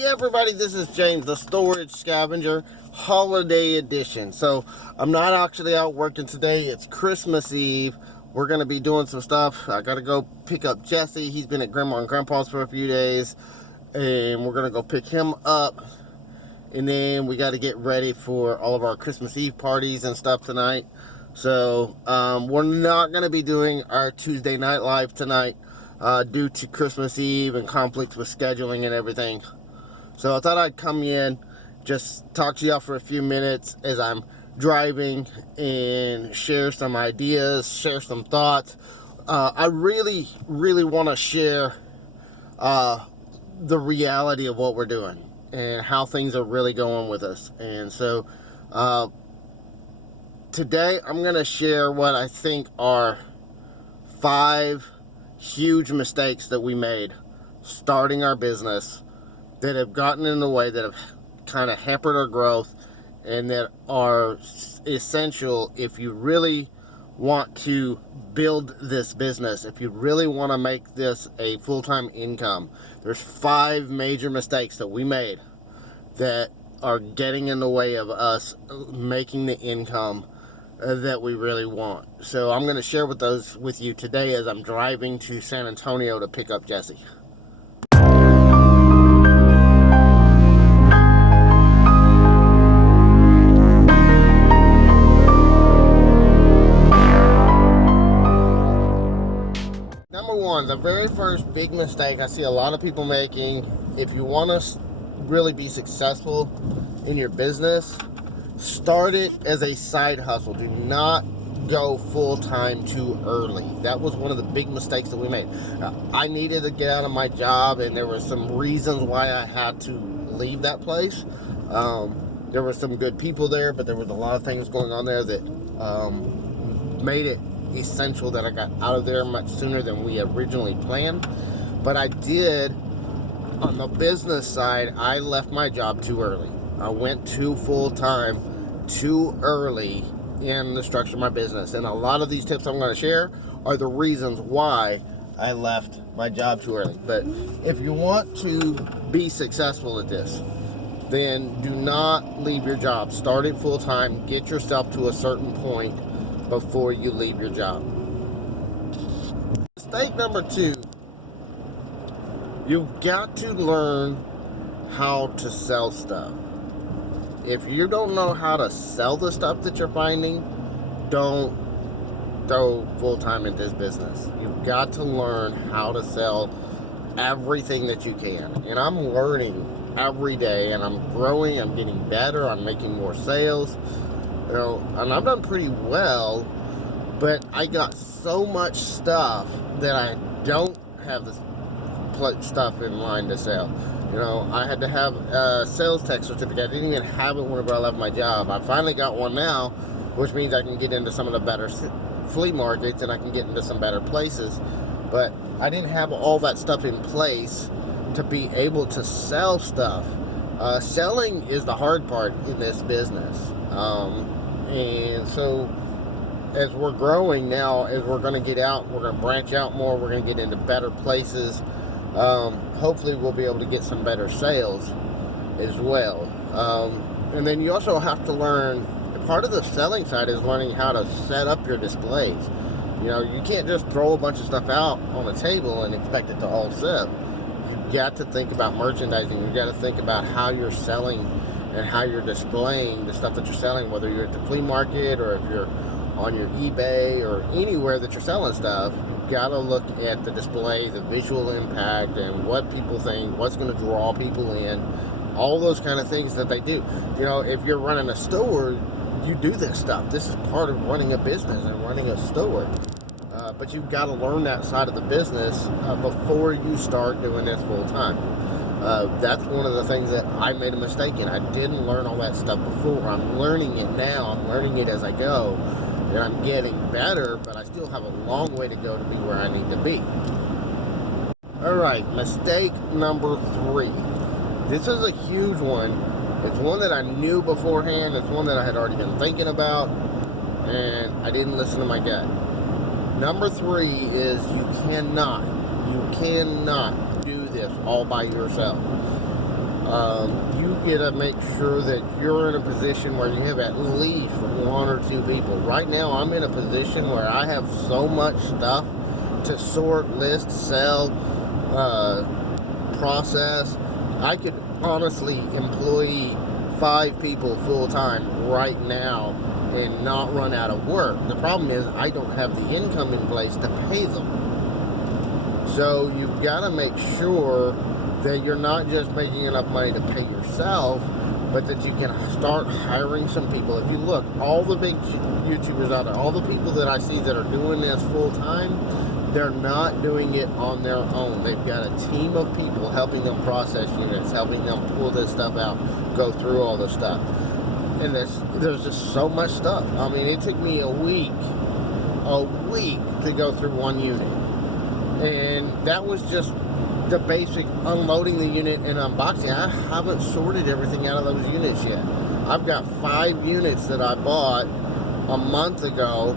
Hey everybody, this is James, the Storage Scavenger, Holiday Edition. So, I'm not actually out working today. It's Christmas Eve. We're going to be doing some stuff. I got to go pick up Jesse. He's been at Grandma and Grandpa's for a few days. And we're going to go pick him up. And then we got to get ready for all of our Christmas Eve parties and stuff tonight. So, we're not going to be doing our Tuesday night live tonight due to Christmas Eve and conflicts with scheduling and everything. So I thought I'd come in, just talk to y'all for a few minutes as I'm driving and share some ideas, share some thoughts. I really want to share the reality of what we're doing and how things are really going with us. And so today I'm going to share what I think are 5 huge mistakes that we made starting our business that have gotten in the way, that have kind of hampered our growth, and that are essential if you really want to build this business, if you really want to make this a full-time income. There's 5 major mistakes that we made that are getting in the way of us making the income that we really want. So I'm going to share those with you today as I'm driving to San Antonio to pick up Jesse. Number 1, the very first big mistake I see a lot of people making, if you want to really be successful in your business, start it as a side hustle. Do not go full-time too early. That was one of the big mistakes that we made. I needed to get out of my job, and there were some reasons why I had to leave that place. There were some good people there, but there was a lot of things going on there that made it essential that I got out of there much sooner than we originally planned. But I did, on the business side, I left my job too early. I went too full-time too early in the structure of my business. And a lot of these tips I'm going to share are the reasons why I left my job too early. But if you want to be successful at this, then do not leave your job. Start it full-time. Get yourself to a certain point before you leave your job. Mistake number 2, you've got to learn how to sell stuff. If you don't know how to sell the stuff that you're finding, don't throw full-time in this business. You've got to learn how to sell everything that you can. And I'm learning every day, and I'm growing, I'm getting better, I'm making more sales. You know, and I've done pretty well, but I got so much stuff that I don't have this stuff in line to sell. You know, I had to have a sales tax certificate. I didn't even have it whenever I left my job. I finally got one now, which means I can get into some of the better flea markets and I can get into some better places. But I didn't have all that stuff in place to be able to sell stuff. Selling is the hard part in this business. And so as we're growing now, as we're going to get out, we're going to branch out more, we're going to get into better places. Hopefully we'll be able to get some better sales as well. And then you also have to learn, part of the selling side is learning how to set up your displays. You know, you can't just throw a bunch of stuff out on the table and expect it to all sell. You've got to think about merchandising. You've got to think about how you're selling and how you're displaying the stuff that you're selling, whether you're at the flea market or if you're on your eBay or anywhere that you're selling stuff. You've got to look at the display, the visual impact, and what people think, what's going to draw people in, all those kind of things that they do. You know, if you're running a store, you do this stuff. This is part of running a business and running a store. But you've got to learn that side of the business before you start doing this full time. That's one of the things that I made a mistake in. I didn't learn all that stuff before. I'm learning it now. I'm learning it as I go. And I'm getting better, but I still have a long way to go to be where I need to be. Alright, mistake number 3. This is a huge one. It's one that I knew beforehand. It's one that I had already been thinking about, and I didn't listen to my gut. Number 3 is you cannot do this all by yourself. You gotta make sure that you're in a position where you have at least 1 or 2 people. Right now, I'm in a position where I have so much stuff to sort, list, sell, process. I could honestly employ 5 people full time right now and not run out of work. The problem is I don't have the income in place to pay them. So you've got to make sure that you're not just making enough money to pay yourself, but that you can start hiring some people. If you look, all the big YouTubers out there, all the people that I see that are doing this full time, they're not doing it on their own. They've got a team of people helping them process units, helping them pull this stuff out, go through all this stuff. And there's just so much stuff. I mean, it took me a week to go through one unit. And that was just the basic unloading the unit and unboxing. I haven't sorted everything out of those units yet. I've got 5 units that I bought a month ago.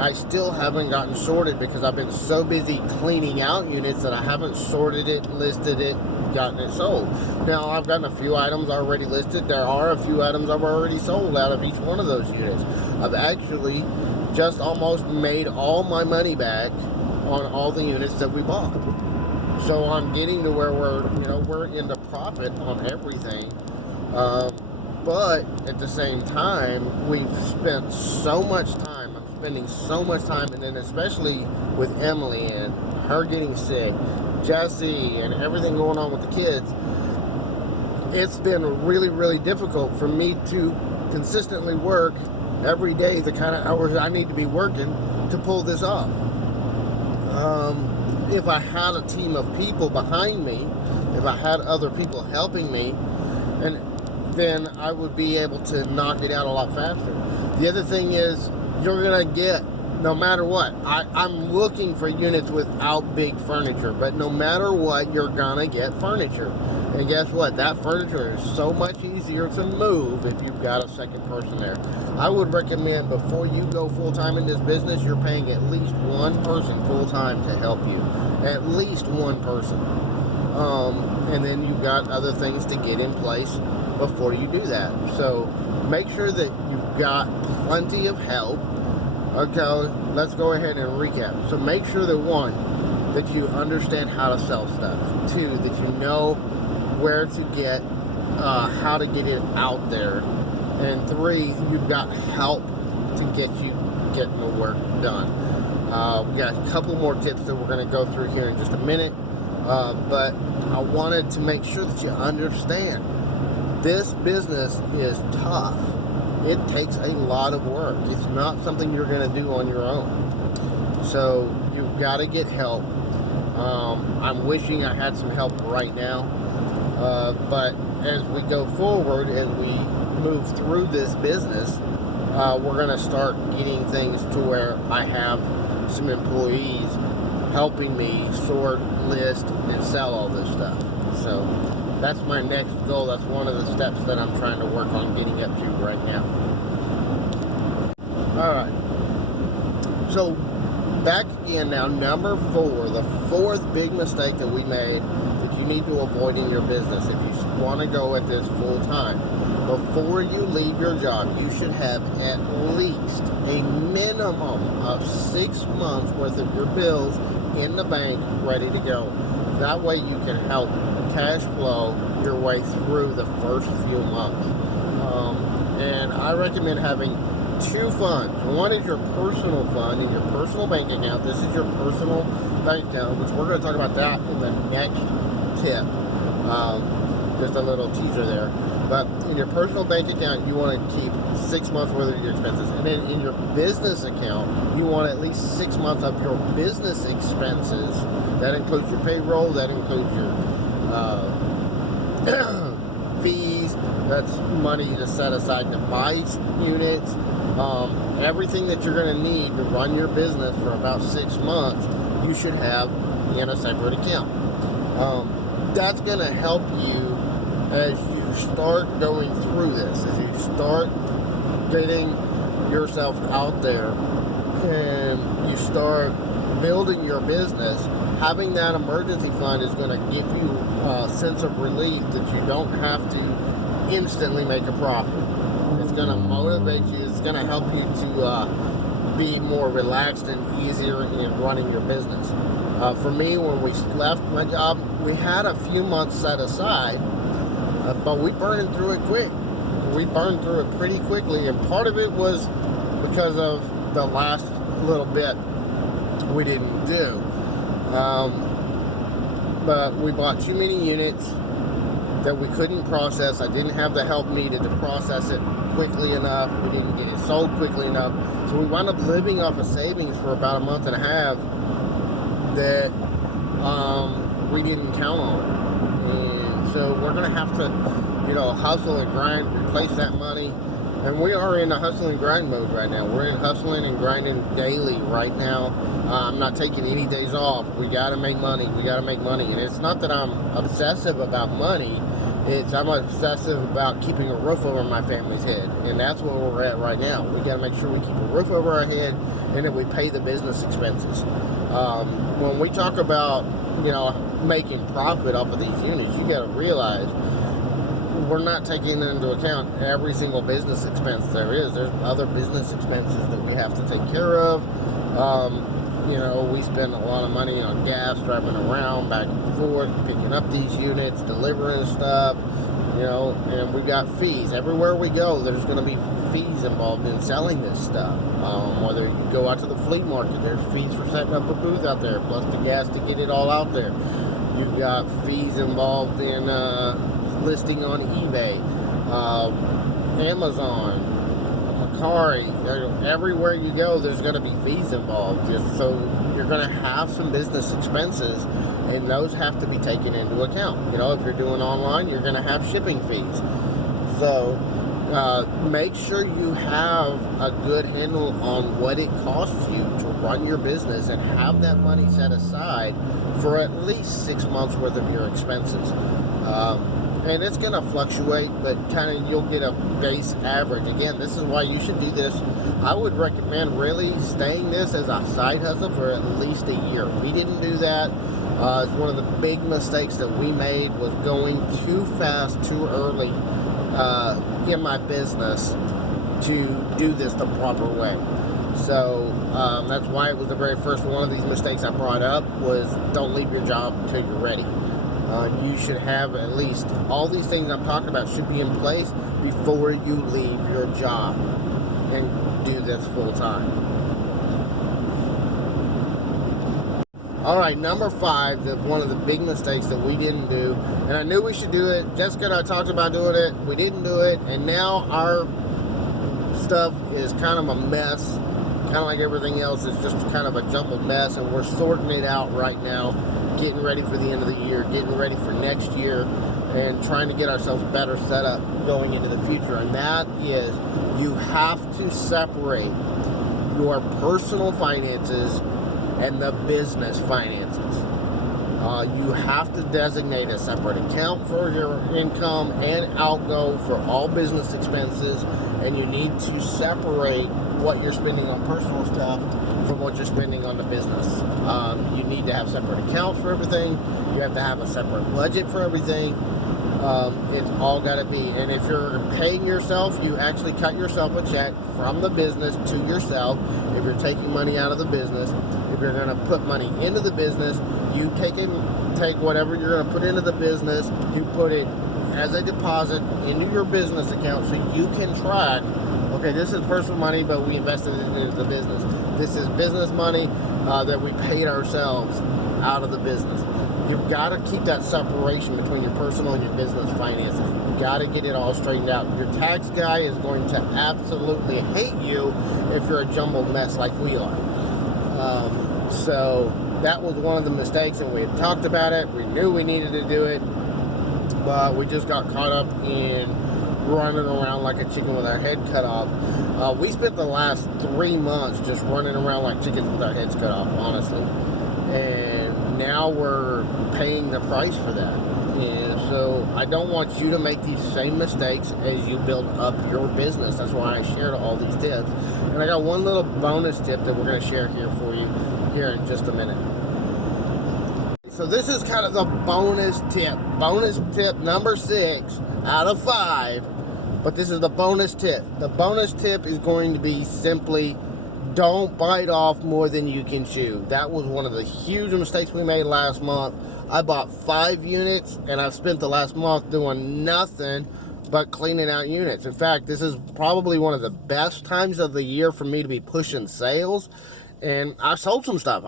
I still haven't gotten sorted because I've been so busy cleaning out units that I haven't sorted it, listed it, gotten it sold. Now, I've gotten a few items already listed. There are a few items I've already sold out of each one of those units. I've actually just almost made all my money back on all the units that we bought. So I'm getting to where we're into profit on everything. But at the same time, we've spent so much time. I'm spending so much time, and then especially with Emily and her getting sick, Jesse, and everything going on with the kids, it's been really, really difficult for me to consistently work every day the kind of hours I need to be working to pull this off. If I had a team of people behind me, if I had other people helping me, and then I would be able to knock it out a lot faster. The other thing is, you're gonna get, no matter what, I'm looking for units without big furniture, but no matter what, you're gonna get furniture. And guess what? That furniture is so much easier to move if you've got a second person there. I would recommend, before you go full-time in this business, you're paying at least one person full-time to help you. At least one person. And then you've got other things to get in place before you do that. So make sure that you've got plenty of help. Okay, let's go ahead and recap. So make sure that 1, that you understand how to sell stuff. 2, that you know where to get, how to get it out there. And 3, you've got help to get you getting the work done. We got a couple more tips that we're going to go through here in just a minute. But I wanted to make sure that you understand this business is tough. It takes a lot of work. It's not something you're going to do on your own. So you've got to get help. I'm wishing I had some help right now. But as we go forward and we move through this business, we're going to start getting things to where I have some employees helping me sort, list, and sell all this stuff. So that's my next goal. That's one of the steps that I'm trying to work on getting up to right now. Alright. So back again now, number 4, the 4th big mistake that we made that you need to avoid in your business if you want to go at this full time. Before you leave your job, you should have at least a minimum of 6 months worth of your bills in the bank ready to go. That way you can help cash flow your way through the first few months. And I recommend having 2 funds. One is your personal fund in your personal bank account. This is your personal bank account, which we're going to talk about that in the next tip. Just a little teaser there. But in your personal bank account, you want to keep 6 months worth of your expenses. And then in your business account, you want at least 6 months of your business expenses. That includes your payroll, that includes your fees, that's money to set aside to buy units, everything that you're going to need to run your business for about 6 months, you should have in a separate account. That's going to help you as you start going through this, as you start getting yourself out there and you start building your business, having that emergency fund is going to give you a sense of relief that you don't have to instantly make a profit. It's going to motivate you. It's going to help you to be more relaxed and easier in running your business. For me, when we left my job, we had a few months set aside, but we burned through it quick. We burned through it pretty quickly, and part of it was because of the last little bit we didn't do. But we bought too many units that we couldn't process. I didn't have the help needed to process it quickly enough. We didn't get it sold quickly enough. So we wound up living off of savings for about a month and a half that we didn't count on. And so we're going to have to, hustle and grind, replace that money. And we are in a hustle and grind mode right now. We're in hustling and grinding daily right now. I'm not taking any days off. We got to make money. We got to make money. And it's not that I'm obsessive about money. I'm obsessive about keeping a roof over my family's head. And that's where we're at right now. We got to make sure we keep a roof over our head and that we pay the business expenses. When we talk about, making profit off of these units, you got to realize we're not taking into account every single business expense there is. There's other business expenses that we have to take care of. We spend a lot of money on gas, driving around back and forth, picking up these units, delivering stuff, and we've got fees. Everywhere we go, there's going to be fees involved in selling this stuff. Whether you go out to the flea market, there's fees for setting up a booth out there, plus the gas to get it all out there. You've got fees involved in listing on eBay, Amazon, Mercari. Everywhere you go, there's going to be fees involved. So you're going to have some business expenses, and those have to be taken into account. If you're doing online, you're going to have shipping fees. So make sure you have a good handle on what it costs you to run your business and have that money set aside for at least 6 months worth of your expenses. And it's going to fluctuate, but kind of you'll get a base average. Again, this is why you should do this. I would recommend really staying this as a side hustle for at least a year. We didn't do that. It's one of the big mistakes that we made was going too fast, too early in my business to do this the proper way. So that's why it was the very first one of these mistakes I brought up was don't leave your job until you're ready. You should have at least all these things I'm talking about should be in place before you leave your job and do this full time. All right, number 5, one of the big mistakes that we didn't do, and I knew we should do it. Jessica and I talked about doing it. We didn't do it, and now our stuff is kind of a mess. Kind of like everything else, it's just kind of a jumbled mess, and we're sorting it out right now, getting ready for the end of the year, getting ready for next year, and trying to get ourselves better set up going into the future. And that is, you have to separate your personal finances and the business finances. You have to designate a separate account for your income and outgo for all business expenses, and you need to separate what you're spending on personal stuff from what you're spending on the business. You need to have separate accounts for everything. You have to have a separate budget for everything. It's all got to be, and if you're paying yourself, you actually cut yourself a check from the business to yourself. If you're taking money out of the business, if you're going to put money into the business, you take whatever you're going to put into the business, you put it as a deposit into your business account so you can track, okay, this is personal money, but we invested it into the business. This is business money that we paid ourselves out of the business. You've got to keep that separation between your personal and your business finances. You've got to get it all straightened out. Your tax guy is going to absolutely hate you if you're a jumbled mess like we are. So that was one of the mistakes, and we had talked about it. We knew we needed to do it, but we just got caught up in running around like a chicken with our head cut off. We spent the last 3 months just running around like chickens with our heads cut off, honestly. And now we're paying the price for that. And so I don't want you to make these same mistakes as you build up your business. That's why I shared all these tips. And I got one little bonus tip that we're going to share here for you. here in just a minute. So this is kind of the bonus tip. Bonus tip number 6 out of 5. But this is the bonus tip. The bonus tip is going to be simply don't bite off more than you can chew. That was one of the huge mistakes we made last month. I bought 5 units and I've spent the last month doing nothing but cleaning out units. In fact, this is probably one of the best times of the year for me to be pushing sales. And I sold some stuff.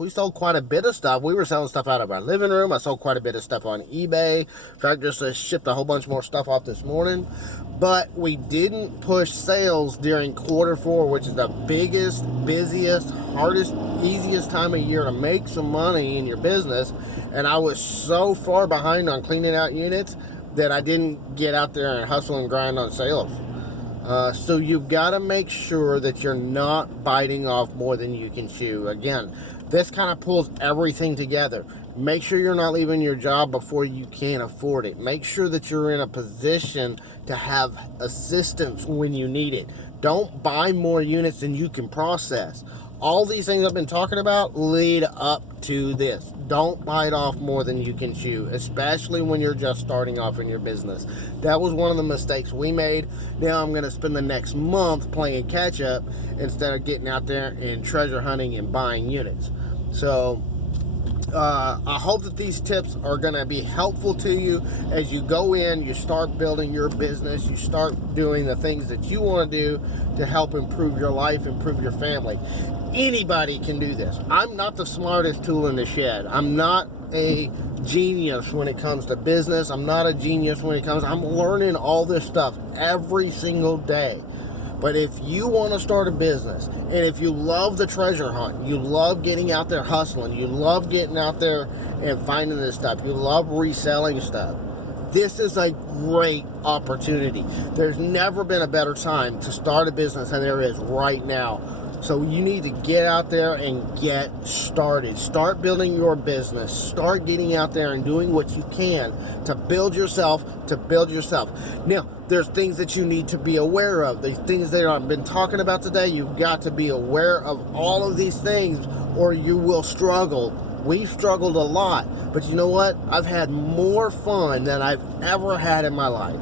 We sold quite a bit of stuff. We were selling stuff out of our living room. I sold quite a bit of stuff on eBay. In fact, just shipped a whole bunch more stuff off this morning. But we didn't push sales during quarter 4, which is the biggest, busiest, hardest, easiest time of year to make some money in your business. And I was so far behind on cleaning out units that I didn't get out there and hustle and grind on sales. So you've got to make sure that you're not biting off more than you can chew. Again, this kind of pulls everything together. Make sure you're not leaving your job before you can't afford it. Make sure that you're in a position to have assistance when you need it. Don't buy more units than you can process. All these things I've been talking about lead up to this. Don't bite off more than you can chew, especially when you're just starting off in your business. That was one of the mistakes we made. Now I'm going to spend the next month playing catch up instead of getting out there and treasure hunting and buying units. So I hope that these tips are going to be helpful to you as you go in, you start building your business, you start doing the things that you want to do to help improve your life, improve your family. Anybody can do this. I'm not the smartest tool in the shed. I'm not a genius when it comes to business. I'm not a genius when it comes, I'm learning all this stuff every single day. But if you want to start a business, and if you love the treasure hunt, you love getting out there hustling, you love getting out there and finding this stuff, you love reselling stuff, this is a great opportunity. There's never been a better time to start a business than there is right now. So you need to get out there and get started. Start building your business. Start getting out there and doing what you can to build yourself, Now, there's things that you need to be aware of. These things that I've been talking about today, you've got to be aware of all of these things or you will struggle. We've struggled a lot, but you know what? I've had more fun than I've ever had in my life.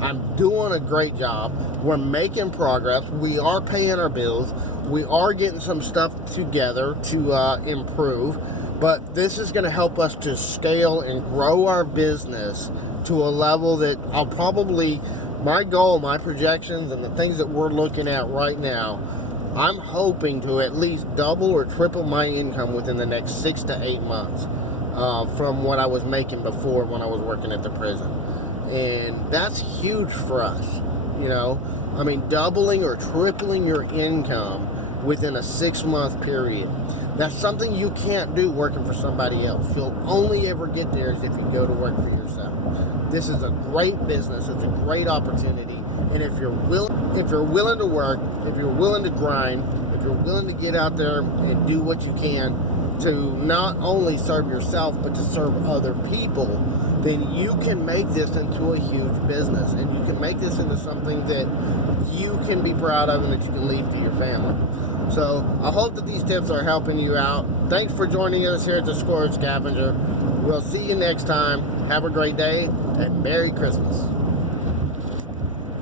I'm doing a great job. We're making progress. We are paying our bills. We are getting some stuff together to improve. But this is going to help us to scale and grow our business to a level that I'll probably, my goal, my projections, and the things that we're looking at right now, I'm hoping to at least double or triple my income within the next 6 to 8 months from what I was making before when I was working at the prison. And that's huge for us, you know. I mean, doubling or tripling your income within a 6-month period. That's something you can't do working for somebody else. You'll only ever get there if you go to work for yourself. This is a great business. It's a great opportunity. And if you're willing to work, if you're willing to grind, if you're willing to get out there and do what you can to not only serve yourself, but to serve other people, then you can make this into a huge business, and you can make this into something that you can be proud of and that you can leave to your family. So I hope that these tips are helping you out. Thanks for joining us here at the Squirrel Scavenger. We'll see you next time. Have a great day, and Merry Christmas.